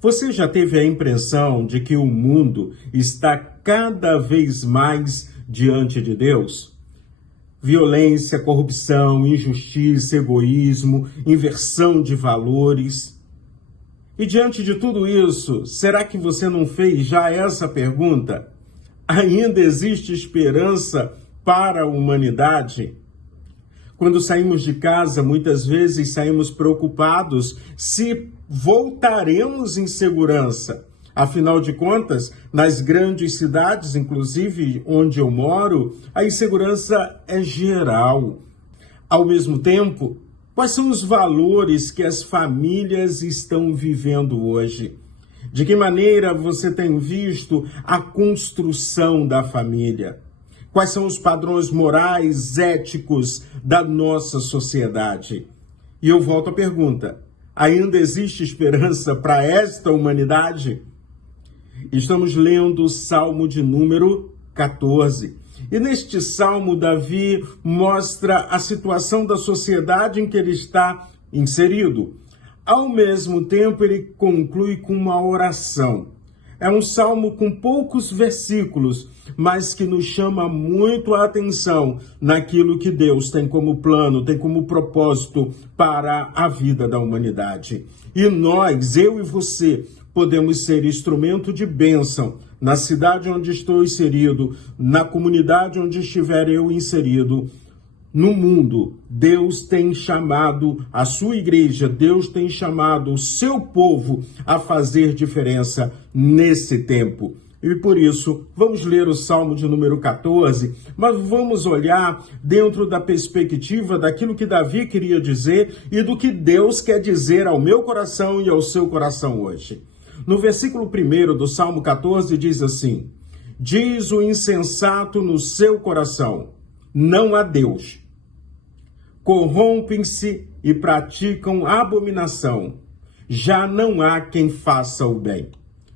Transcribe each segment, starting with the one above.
Você já teve a impressão de que o mundo está cada vez mais diante de Deus? Violência, corrupção, injustiça, egoísmo, inversão de valores. E diante de tudo isso, será que você não fez já essa pergunta? Ainda existe esperança para a humanidade? Quando saímos de casa, muitas vezes saímos preocupados se voltaremos em segurança. Afinal de contas, nas grandes cidades, inclusive onde eu moro, a insegurança é geral. Ao mesmo tempo, quais são os valores que as famílias estão vivendo hoje? De que maneira você tem visto a construção da família? Quais são os padrões morais, éticos da nossa sociedade? E eu volto à pergunta: ainda existe esperança para esta humanidade? Estamos lendo o Salmo de número 14. E neste Salmo, Davi mostra a situação da sociedade em que ele está inserido. Ao mesmo tempo, ele conclui com uma oração. É um salmo com poucos versículos, mas que nos chama muito a atenção naquilo que Deus tem como plano, tem como propósito para a vida da humanidade. E nós, eu e você, podemos ser instrumento de bênção na cidade onde estou inserido, na comunidade onde estiver eu inserido. No mundo, Deus tem chamado a sua igreja, Deus tem chamado o seu povo a fazer diferença nesse tempo. E por isso, vamos ler o Salmo de número 14, mas vamos olhar dentro da perspectiva daquilo que Davi queria dizer e do que Deus quer dizer ao meu coração e ao seu coração hoje. No versículo 1 do Salmo 14 diz assim: diz o insensato no seu coração, não há Deus. Corrompem-se e praticam abominação. Já não há quem faça o bem.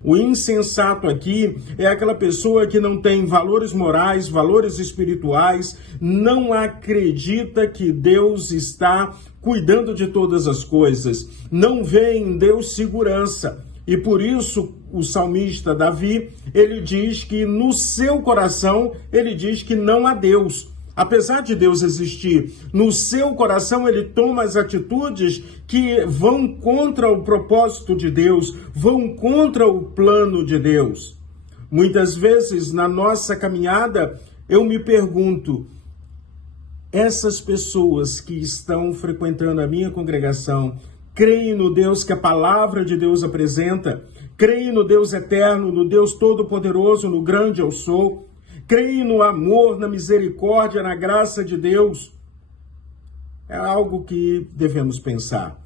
O insensato aqui é aquela pessoa que não tem valores morais, valores espirituais, não acredita que Deus está cuidando de todas as coisas, não vê em Deus segurança. E por isso o salmista Davi, ele diz que no seu coração, ele diz que não há Deus. Apesar de Deus existir, no seu coração ele toma as atitudes que vão contra o propósito de Deus, vão contra o plano de Deus. Muitas vezes na nossa caminhada eu me pergunto, essas pessoas que estão frequentando a minha congregação, creem no Deus que a palavra de Deus apresenta, creem no Deus eterno, no Deus todo-poderoso, no grande eu sou, creem no amor, na misericórdia, na graça de Deus? É algo que devemos pensar.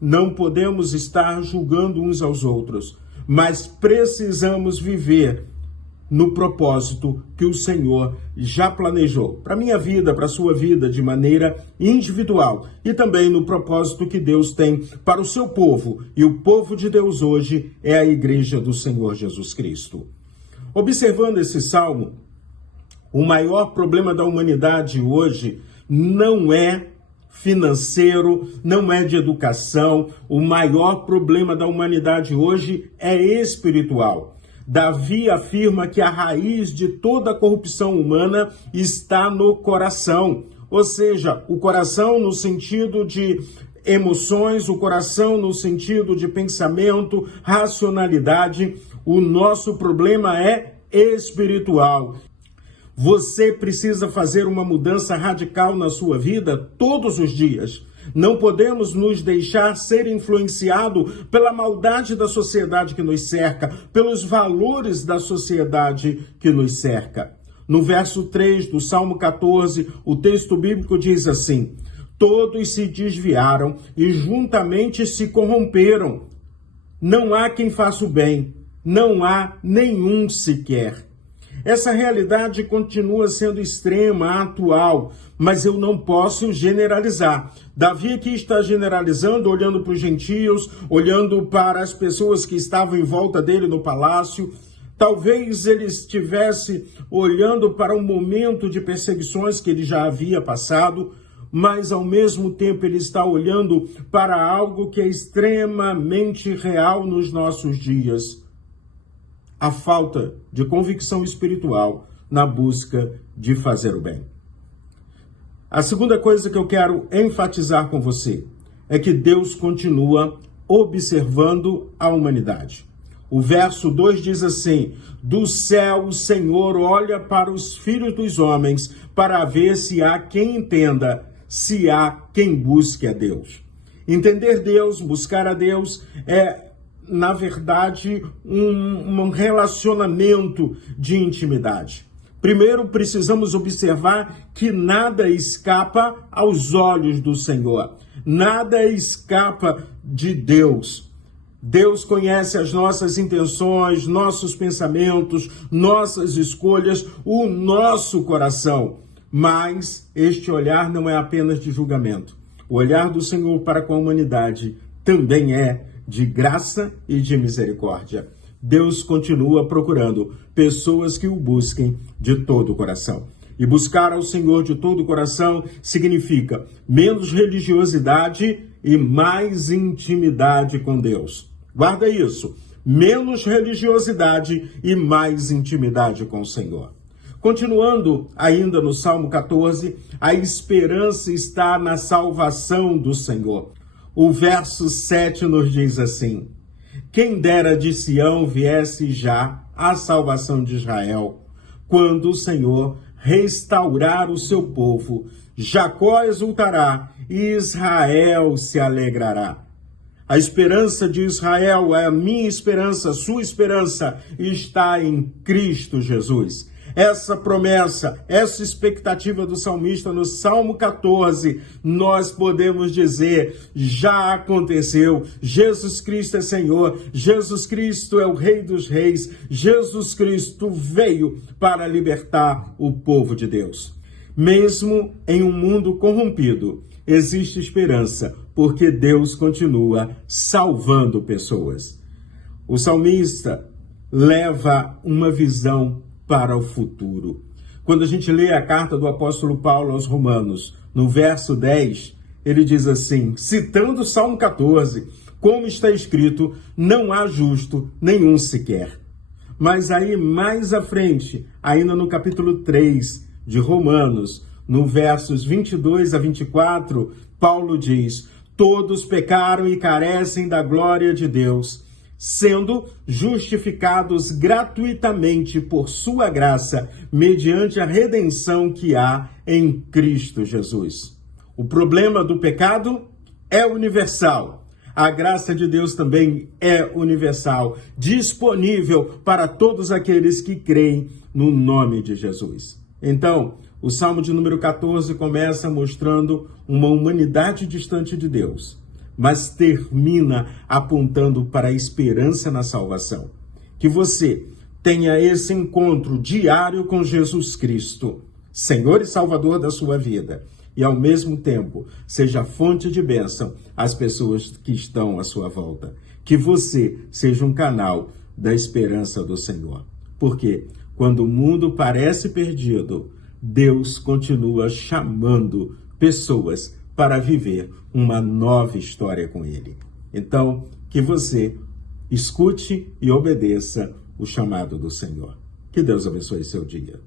Não podemos estar julgando uns aos outros, mas precisamos viver no propósito que o Senhor já planejou para a minha vida, para a sua vida, de maneira individual, e também no propósito que Deus tem para o seu povo. E o povo de Deus hoje é a igreja do Senhor Jesus Cristo. Observando esse salmo, o maior problema da humanidade hoje não é financeiro, não é de educação. O maior problema da humanidade hoje é espiritual. Davi afirma que a raiz de toda a corrupção humana está no coração. Ou seja, o coração no sentido de emoções, o coração no sentido de pensamento, racionalidade. O nosso problema é espiritual. Você precisa fazer uma mudança radical na sua vida todos os dias. Não podemos nos deixar ser influenciado pela maldade da sociedade que nos cerca, pelos valores da sociedade que nos cerca. No verso 3 do Salmo 14, o texto bíblico diz assim: todos se desviaram e juntamente se corromperam. Não há quem faça o bem, não há nenhum sequer. Essa realidade continua sendo extrema, atual, mas eu não posso generalizar. Davi aqui está generalizando, olhando para os gentios, olhando para as pessoas que estavam em volta dele no palácio. Talvez ele estivesse olhando para um momento de perseguições que ele já havia passado. mas ao mesmo tempo ele está olhando para algo que é extremamente real nos nossos dias: a falta de convicção espiritual na busca de fazer o bem. A segunda coisa que eu quero enfatizar com você é que Deus continua observando a humanidade. O verso 2 diz assim: do céu o Senhor olha para os filhos dos homens para ver se há quem entenda, se há quem busque a Deus. Entender Deus, buscar a Deus é, na verdade, um relacionamento de intimidade. Primeiro, precisamos observar que nada escapa aos olhos do Senhor. Nada escapa de Deus. Deus conhece as nossas intenções, nossos pensamentos, nossas escolhas, o nosso coração. Mas este olhar não é apenas de julgamento. O olhar do Senhor para com a humanidade também é de graça e de misericórdia. Deus continua procurando pessoas que o busquem de todo o coração. E buscar ao Senhor de todo o coração significa menos religiosidade e mais intimidade com Deus. Guarda isso, menos religiosidade e mais intimidade com o Senhor. Continuando ainda no Salmo 14, a esperança está na salvação do Senhor. O verso 7 nos diz assim: quem dera de Sião viesse já a salvação de Israel, quando o Senhor restaurar o seu povo, Jacó exultará e Israel se alegrará. A esperança de Israel, a minha esperança, a sua esperança está em Cristo Jesus. Essa promessa, essa expectativa do salmista no Salmo 14, nós podemos dizer, já aconteceu. Jesus Cristo é Senhor, Jesus Cristo é o Rei dos Reis, Jesus Cristo veio para libertar o povo de Deus. Mesmo em um mundo corrompido, existe esperança, porque Deus continua salvando pessoas. O salmista leva uma visão para o futuro. Quando a gente lê a carta do apóstolo Paulo aos Romanos, no verso 10, ele diz assim, citando o Salmo 14, como está escrito, não há justo nenhum sequer. Mas aí mais à frente, ainda no capítulo 3 de Romanos, no versos 22 a 24, Paulo diz, todos pecaram e carecem da glória de Deus, sendo justificados gratuitamente por sua graça, mediante a redenção que há em Cristo Jesus. O problema do pecado é universal. A graça de Deus também é universal, disponível para todos aqueles que creem no nome de Jesus. Então, o Salmo de número 14 começa mostrando uma humanidade distante de Deus, mas termina apontando para a esperança na salvação. Que você tenha esse encontro diário com Jesus Cristo, Senhor e Salvador da sua vida, e ao mesmo tempo seja fonte de bênção às pessoas que estão à sua volta. Que você seja um canal da esperança do Senhor. Porque quando o mundo parece perdido, Deus continua chamando pessoas para viver uma nova história com Ele. Então, que você escute e obedeça o chamado do Senhor. Que Deus abençoe seu dia.